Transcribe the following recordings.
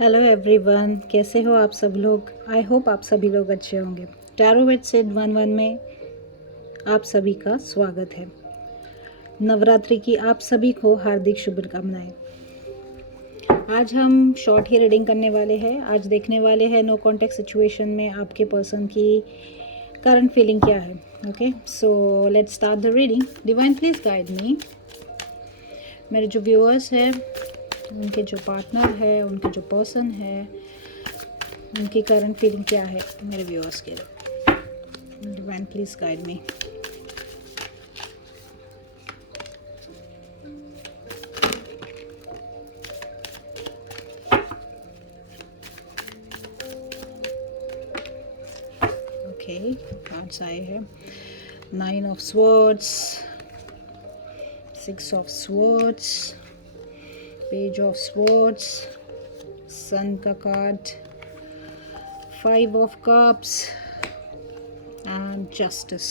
Hello everyone, कैसे हो आप सब लोग। आई होप आप सभी लोग अच्छे होंगे। टैरो विद सिड 1-1 में आप सभी का स्वागत है। नवरात्रि की आप सभी को हार्दिक शुभकामनाएं। आज हम शॉर्ट ही रीडिंग करने वाले हैं। आज देखने वाले हैं नो कॉन्टेक्ट सिचुएशन में आपके पर्सन की करंट फीलिंग क्या है। Okay, so let's start the reading. Divine please guide मी। मेरे जो व्यूअर्स हैं, उनके जो पार्टनर है, उनके जो पर्सन है, उनकी करंट फीलिंग क्या है मेरे व्यूअर्स के लिए। Divine please guide me. Okay, cards आए हैं 9 of swords, 6 of swords, page of swords, sun का card, 5 of cups and justice.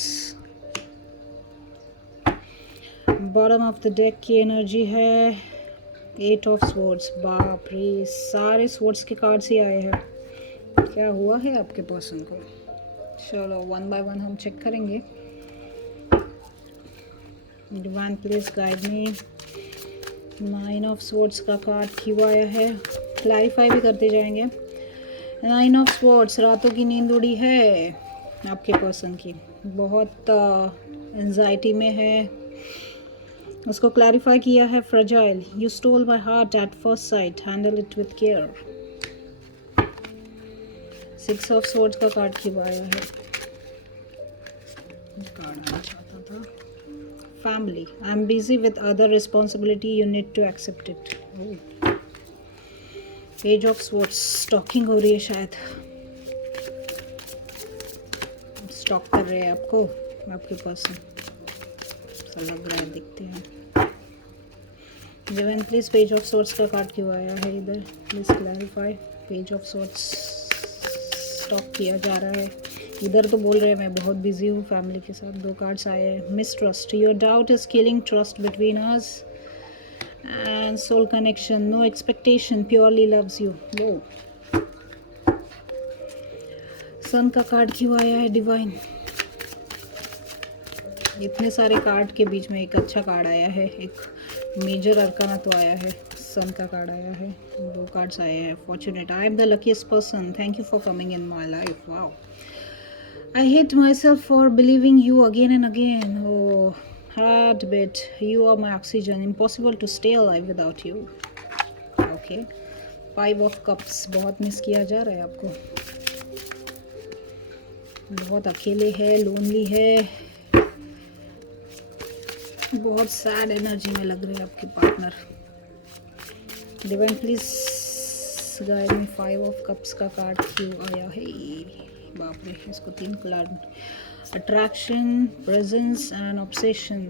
Bottom of the deck की एनर्जी है 8 ऑफ स्वॉर्ड्स। बाप रे, सारे स्वॉर्ड्स के कार्ड्स ही आए हैं। क्या हुआ है आपके पर्सन को? चलो 1 बाय 1 हम चेक करेंगे। Divine please guide me. 9 of swords का कार्ड क्यों आया है, क्लैरिफाई भी करते जाएंगे। 9 ऑफ स्वॉर्ड्स, रातों की नींद उड़ी है आपके पर्सन की, बहुत एंजाइटी में है। उसको क्लैरिफाई किया है fragile. You stole my heart at first sight, handle it with care. 6 of swords का कार्ड क्यों आया है? कार्ड आना चाहता था। Family, I am busy with other responsibility, you need to accept it. Page of swords, stalking हो रही है शायद, स्टॉक कर रहे हैं आपको आपके पर्सन, ऐसा लग रहा है, दिखते हैं। Divine please, page of swords का कार्ड क्यों आया है इधर, please clarify. Page of swords stock किया जा रहा है, इधर तो बोल रहे हैं मैं बहुत बिजी हूँ फैमिली के साथ। 2 कार्ड्स आए हैं। Mistrust, your doubt is killing trust between us and soul connection, no expectation, purely loves you. वो सन का कार्ड क्यों आया है डिवाइन? इतने सारे कार्ड के बीच में एक अच्छा कार्ड आया है, एक मेजर अरकाना तो आया है। सन का कार्ड आया है, 2 कार्ड्स आए हैं। Fortunate, I am the luckiest person, thank you for coming in my life. Wow, I hate myself for believing you again and again. Oh, heartbeat, you are my oxygen. Impossible to stay alive without you. Okay. 5 of cups, बहुत miss किया जा रहा है आपको, बहुत अकेले है, lonely है, बहुत सैड एनर्जी में लग रहे हैं आपके partner. Divine please guide me. 5 of cups का कार्ड क्यों आया है? बाप रे, इसको 3 card, attraction, presence and obsession.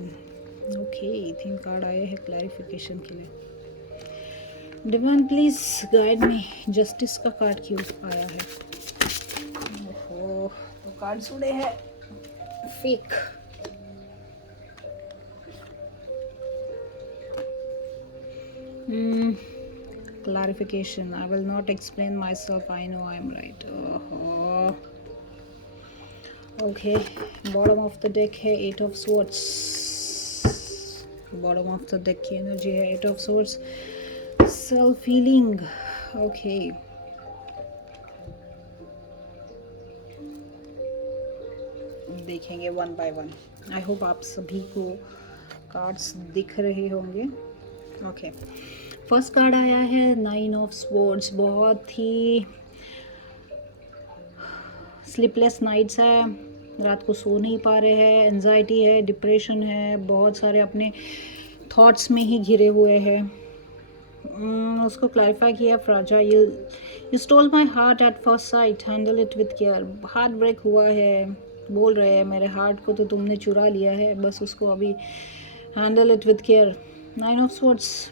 Okay, 3 card आए हैं क्लैरिफिकेशन के लिए। Divine please guide me, justice का कार्ड क्यों आया है? ओहो, तो कार्ड उड़े हैं fake. Clarification, I will not explain myself, I know I am right. Oh. Okay, bottom of the deck है 8 of swords। bottom of the deck की एनर्जी है 8 of swords, self healing। okay, देखेंगे 1 by 1। I hope आप सभी को cards दिख रहे होंगे। ओके, फर्स्ट कार्ड आया है 9 ऑफ स्वॉर्ड्स। बहुत ही स्लीपलेस नाइट्स है, रात को सो नहीं पा रहे हैं, एंजाइटी है, डिप्रेशन है, बहुत सारे अपने थॉट्स में ही घिरे हुए हैं। उसको क्लैरिफाई किया fragile. You stole my heart at first sight, handle it with care. Heart break हुआ है, बोल रहे हैं मेरे हार्ट को तो तुमने चुरा लिया है, बस उसको अभी handle it with care. 9 of swords,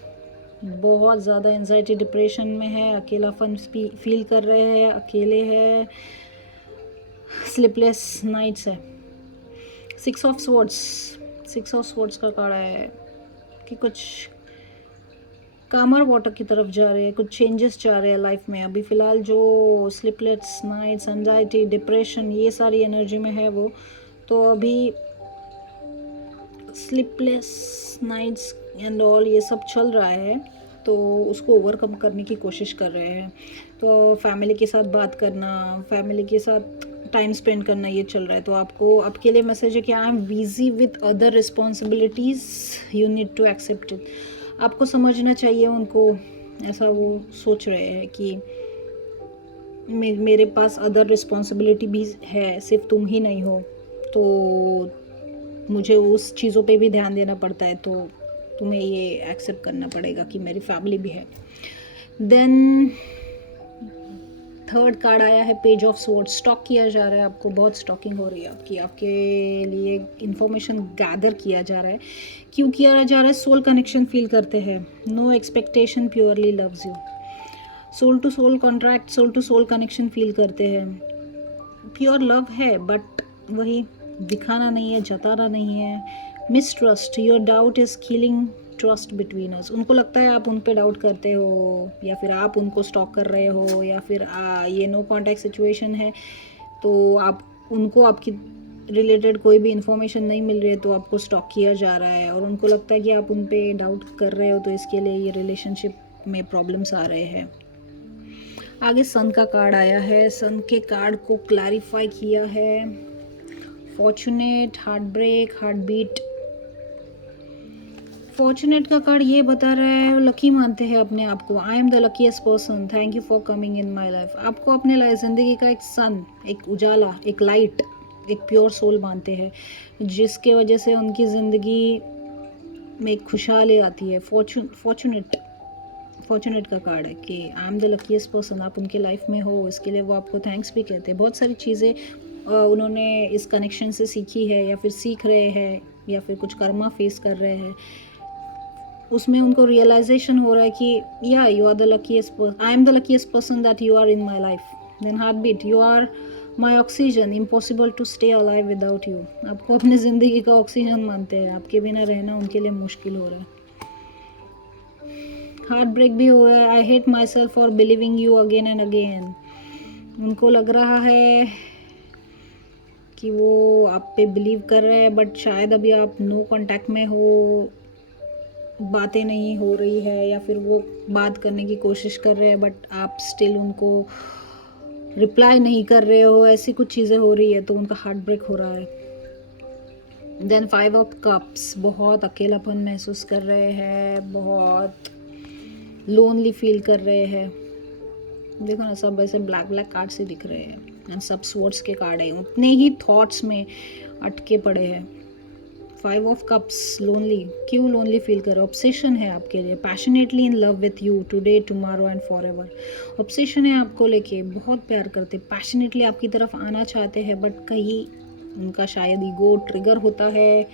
बहुत ज़्यादा एंजाइटी डिप्रेशन में है, अकेलापन फील कर रहे हैं, अकेले हैं, स्लीपलेस नाइट्स है। 6 ऑफ स्वॉर्ड्स, 6 ऑफ स्वॉर्ड्स का कार्ड है कि कुछ कामर वाटर की तरफ जा रहे हैं, कुछ चेंजेस चाह रहे हैं लाइफ में। अभी फ़िलहाल जो स्लीपलेस नाइट्स, एंजाइटी, डिप्रेशन, ये सारी एनर्जी में है वो, तो अभी स्लीपलेस नाइट्स एंड ऑल ये सब चल रहा है, तो उसको ओवरकम करने की कोशिश कर रहे हैं। तो फैमिली के साथ बात करना, फैमिली के साथ टाइम स्पेंड करना, ये चल रहा है। तो आपको, आपके लिए मैसेज है कि I am busy with other responsibilities, you need to accept it. आपको समझना चाहिए उनको, ऐसा वो सोच रहे हैं कि मेरे पास अदर रिस्पॉन्सिबिलिटी भी है, सिर्फ तुम ही नहीं हो, तो मुझे उस चीज़ों पे भी ध्यान देना पड़ता है, तो तुम्हें ये एक्सेप्ट करना पड़ेगा कि मेरी फैमिली भी है। देन थर्ड कार्ड आया है पेज ऑफ स्वॉर्ड। स्टॉक किया जा रहा है आपको, बहुत स्टॉकिंग हो रही है आपकी, आपके लिए इंफॉर्मेशन गैदर किया जा रहा है। क्यों किया जा रहा है? सोल कनेक्शन फील करते हैं। No expectation, purely loves you. Soul to soul contract, soul to soul connection feel करते हैं। प्योर लव है, बट वही दिखाना नहीं है, जताना नहीं है। Mistrust, your doubt is killing trust between अस। उनको लगता है आप उन पे डाउट करते हो, या फिर आप उनको स्टॉक कर रहे हो, या फिर ये नो कॉन्टैक्ट सिचुएशन है, तो आप उनको आपकी रिलेटेड कोई भी इंफॉर्मेशन नहीं मिल रही है, तो आपको स्टॉक किया जा रहा है, और उनको लगता है कि आप उन पे डाउट कर रहे हो, तो इसके लिए ये रिलेशनशिप में प्रॉब्लम्स आ रहे हैं। आगे सन का कार्ड आया है, सन के कार्ड को क्लैरिफाई किया है। Fortunate, heart break, heart beat. Fortunate का कार्ड ये बता रहा है, लकी मानते हैं अपने आप को। आई am the luckiest person, thank you for coming in my life. आपको अपने ज़िंदगी का एक सन, एक उजाला, एक लाइट, एक प्योर सोल मानते हैं, जिसके वजह से उनकी ज़िंदगी में एक खुशहाली आती है। फॉर्चुनेट का कार्ड है कि I am the luckiest person, आप उनके लाइफ में हो, इसके लिए वो आपको थैंक्स भी कहते हैं। बहुत सारी चीज़ें उन्होंने इस कनेक्शन से सीखी है, या फिर सीख रहे हैं, या फिर कुछ कर्मा फेस कर रहे हैं, उसमें उनको रियलाइजेशन हो रहा है कि या you are the luckiest person, I am the luckiest person that you are in my life. Then heart beat, you are my oxygen, impossible to stay alive without you. आपको अपनी ज़िंदगी का ऑक्सीजन मानते हैं, आपके बिना रहना उनके लिए मुश्किल हो रहा है। हार्ट ब्रेक भी हुआ है। I hate my self for believing you again and again. उनको लग रहा है कि वो आप पे बिलीव कर रहे हैं, बट शायद अभी आप नो कांटेक्ट में हो, बातें नहीं हो रही है, या फिर वो बात करने की कोशिश कर रहे हैं, बट आप स्टिल उनको रिप्लाई नहीं कर रहे हो। ऐसी कुछ चीज़ें हो रही है, तो उनका हार्ट ब्रेक हो रहा है। देन 5 ऑफ कप्स, बहुत अकेलापन महसूस कर रहे हैं, बहुत लोनली फील कर रहे हैं। देखो ना, सब ऐसे ब्लैक ब्लैक कार्ड से दिख रहे हैं, एंड सब स्वॉर्ड्स के कार्ड है, उतने ही थॉट्स में अटके पड़े हैं। 5 ऑफ कप्स, लोनली। क्यों लोनली फील कर रहे हो? ऑब्सेशन है आपके लिए। Passionately in love with you today, tomorrow and for ever. Obsession है आपको लेके, बहुत प्यार करते, पैशनेटली आपकी तरफ आना चाहते हैं, बट कहीं उनका शायद ईगो ट्रिगर होता है,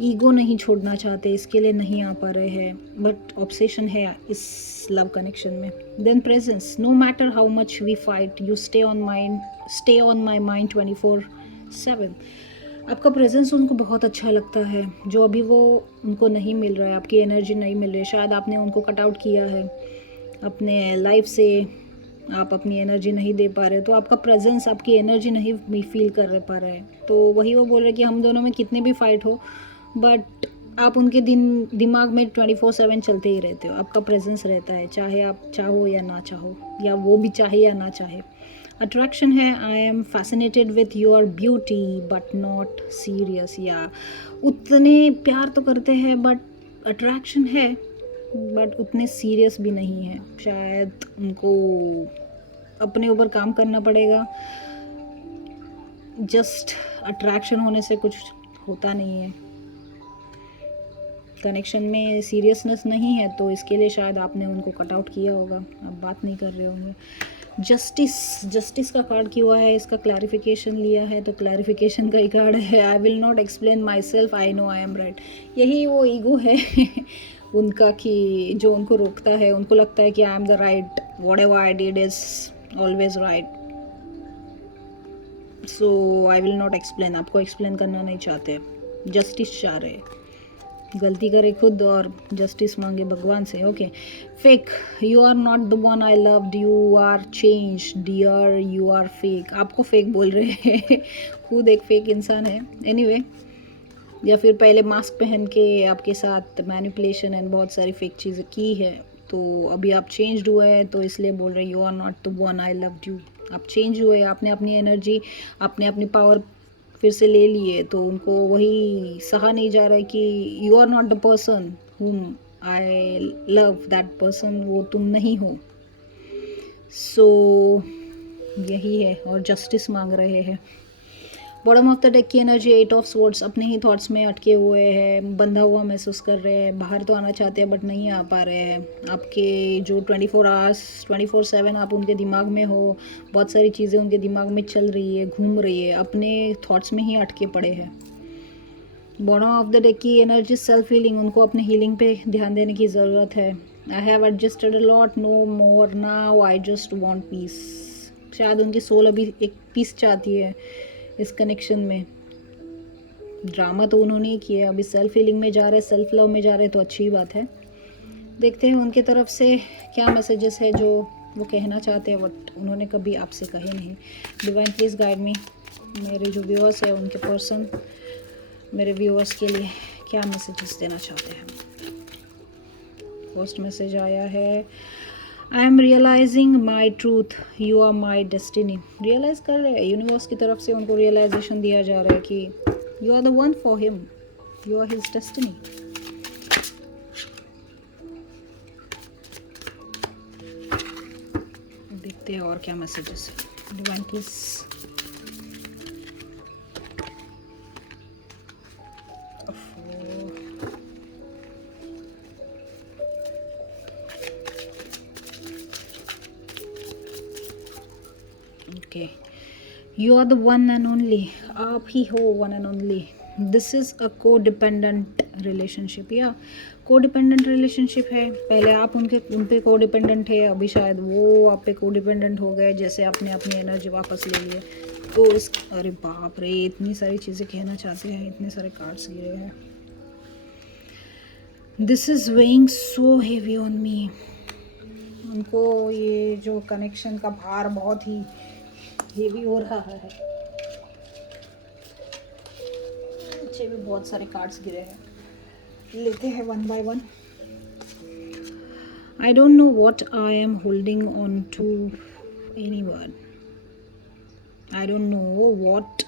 ईगो नहीं छोड़ना चाहते, इसके लिए नहीं आ पा रहे हैं, बट ऑब्सेशन है इस लव कनेक्शन में। Then presence, no matter how much we fight, you stay on my mind 24/7। आपका प्रेजेंस उनको बहुत अच्छा लगता है, जो अभी वो उनको नहीं मिल रहा है, आपकी एनर्जी नहीं मिल रही है, शायद आपने उनको कट आउट किया है अपने लाइफ से, आप अपनी एनर्जी नहीं दे पा रहे, तो आपका प्रेजेंस, आपकी एनर्जी नहीं फील कर पा रहे हैं। तो वही वो बोल रहे कि हम दोनों में कितने भी फाइट हो, बट आप उनके दिमाग में 24/7 चलते ही रहते हो। आपका प्रेजेंस रहता है, चाहे आप चाहो या ना चाहो, या वो भी चाहे या ना चाहे। अट्रैक्शन है, I am fascinated with your beauty but not serious. या उतने प्यार तो करते हैं, बट अट्रैक्शन है, बट उतने सीरियस भी नहीं है। शायद उनको अपने ऊपर काम करना पड़ेगा। जस्ट अट्रैक्शन होने से कुछ होता नहीं है, कनेक्शन में सीरियसनेस नहीं है, तो इसके लिए शायद आपने उनको कट आउट किया होगा, आप बात नहीं कर रहे होंगे। जस्टिस का कार्ड क्यों हुआ है, इसका क्लैरिफिकेशन लिया है, तो क्लैरिफिकेशन का ही कार्ड है। I will not explain my self, I know I am right. यही वो ईगो है उनका, कि जो उनको रोकता है, उनको लगता है कि I am the right, what ever I did is always right, so I will not explain. आपको एक्सप्लेन करना नहीं चाहते, जस्टिस चाह रहे। गलती करे खुद और जस्टिस मांगे भगवान से. Okay. Fake. You are not the one I loved, you are change dear, you are fake. आपको फेक बोल रहे हैं. खुद एक फेक इंसान है. एनीवे या फिर पहले मास्क पहन के आपके साथ मैनिपुलेशन एंड बहुत सारी फेक चीज़ें की है, तो अभी आप चेंज्ड हुए हैं तो इसलिए बोल रहे हैं you are not the one I loved you. आप चेंज हुए, आपने अपनी एनर्जी, आपने अपनी पावर फिर से ले लिए, तो उनको वही सहा नहीं जा रहा है कि you are not the person whom I love, that person वो तुम नहीं हो. सो यही है और जस्टिस मांग रहे हैं. बॉटम ऑफ द डेक की एनर्जी 8 ऑफ स्वॉर्ड्स. अपने ही थॉट्स में अटके हुए हैं, बंधा हुआ महसूस कर रहे हैं, बाहर तो आना चाहते हैं बट नहीं आ पा रहे हैं. आपके जो 24 आवर्स 24/7 आप उनके दिमाग में हो, बहुत सारी चीज़ें उनके दिमाग में चल रही है, घूम रही है, अपने थॉट्स में ही अटके पड़े हैं. बॉटम ऑफ द डेक की एनर्जी सेल्फ हीलिंग. उनको अपने हीलिंग पे ध्यान देने की ज़रूरत है. I have adjusted a lot, no more now, I just want peace. शायद उनकी सोल अभी एक पीस चाहती है इस कनेक्शन में. ड्रामा तो उन्होंने ही किया, अभी सेल्फ हीलिंग में जा रहे, सेल्फ लव में जा रहे, तो अच्छी बात है. देखते हैं उनके तरफ से क्या मैसेजेस है जो वो कहना चाहते हैं बट उन्होंने कभी आपसे कहे नहीं. Divine please guide me. मेरे जो व्यूअर्स है उनके पर्सन मेरे व्यूअर्स के लिए क्या मैसेजेस देना चाहते हैं. फर्स्ट मैसेज आया है, I am realising my truth, you are my destiny. Realise कर रहे हैं, यूनिवर्स की तरफ से उनको रियलाइजेशन दिया जा रहा है कि you are the one for him, you are his destiny. देखते हैं और क्या मैसेजेस है. Divine please. Okay. You are the one and only. आप ही हो one and only. This is a codependent relationship या को डिपेंडेंट रिलेशनशिप है. पहले आप उन पे को डिपेंडेंट है, अभी शायद वो आप पे को डिपेंडेंट हो गए, जैसे आपने अपनी एनर्जी वापस ले लिए. तो इस अरे बाप रे, इतनी सारी चीज़ें कहना चाहते हैं, इतने सारे कार्ड्स गिरे हैं. This is weighing so heavy on me. उनको ये जो कनेक्शन का भार बहुत ही हेवी हो रहा है. अच्छे भी बहुत सारे कार्ड्स गिरे हैं, लेते हैं one by one. I don't know what I am holding on to anyone. I don't know what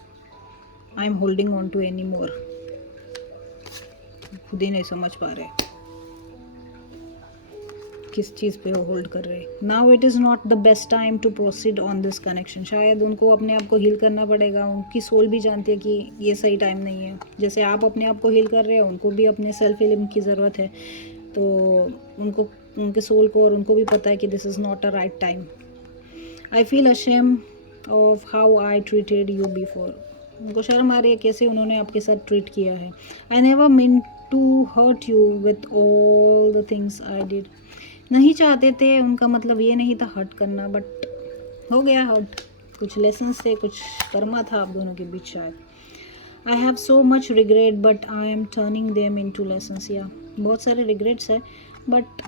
I am holding on to any more. खुद ही नहीं समझ पा रहे किस चीज़ पे वो होल्ड कर रहे. Now it is not the best time to proceed on this connection. शायद उनको अपने आप को हील करना पड़ेगा. उनकी सोल भी जानती है कि ये सही टाइम नहीं है. जैसे आप अपने आप को हील कर रहे हैं, उनको भी अपने सेल्फ हीलिंग की ज़रूरत है. तो उनको, उनके सोल को और उनको भी पता है कि this is not a right time. I feel ashamed of how I treated you before. उनको शर्म आ रही है कैसे उन्होंने आपके साथ ट्रीट किया है. I never mean to hurt you with all the things I did. नहीं चाहते थे, उनका मतलब ये नहीं था हर्ट करना, बट हो गया हर्ट. कुछ लेसन्स थे, कुछ कर्मा था आप दोनों के बीच शायद. I have so much regret but I am turning them into lessons. या बहुत सारे रिग्रेट्स है बट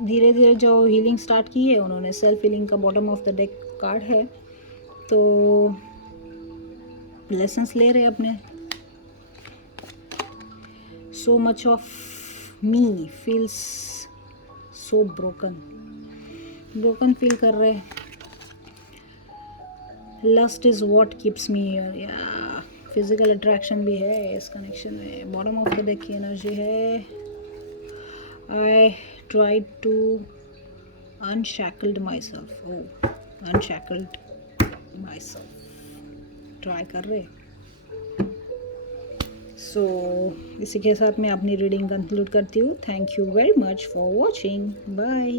धीरे धीरे जो हीलिंग स्टार्ट की है उन्होंने, सेल्फ हीलिंग का bottom of the deck card है, तो लेसन्स ले रहे अपने. So much of me feels so broken feel कर रहे. Lust is what keeps me here. या फिजिकल अट्रैक्शन भी है इस कनेक्शन में. बॉटम ऑफ द डेक की एनर्जी है, I tried to unshackled myself. Oh, unshackled myself try कर रहे. सो इसी के साथ मैं अपनी रीडिंग कंक्लूड करती हूँ. Thank you very much for watching. Bye.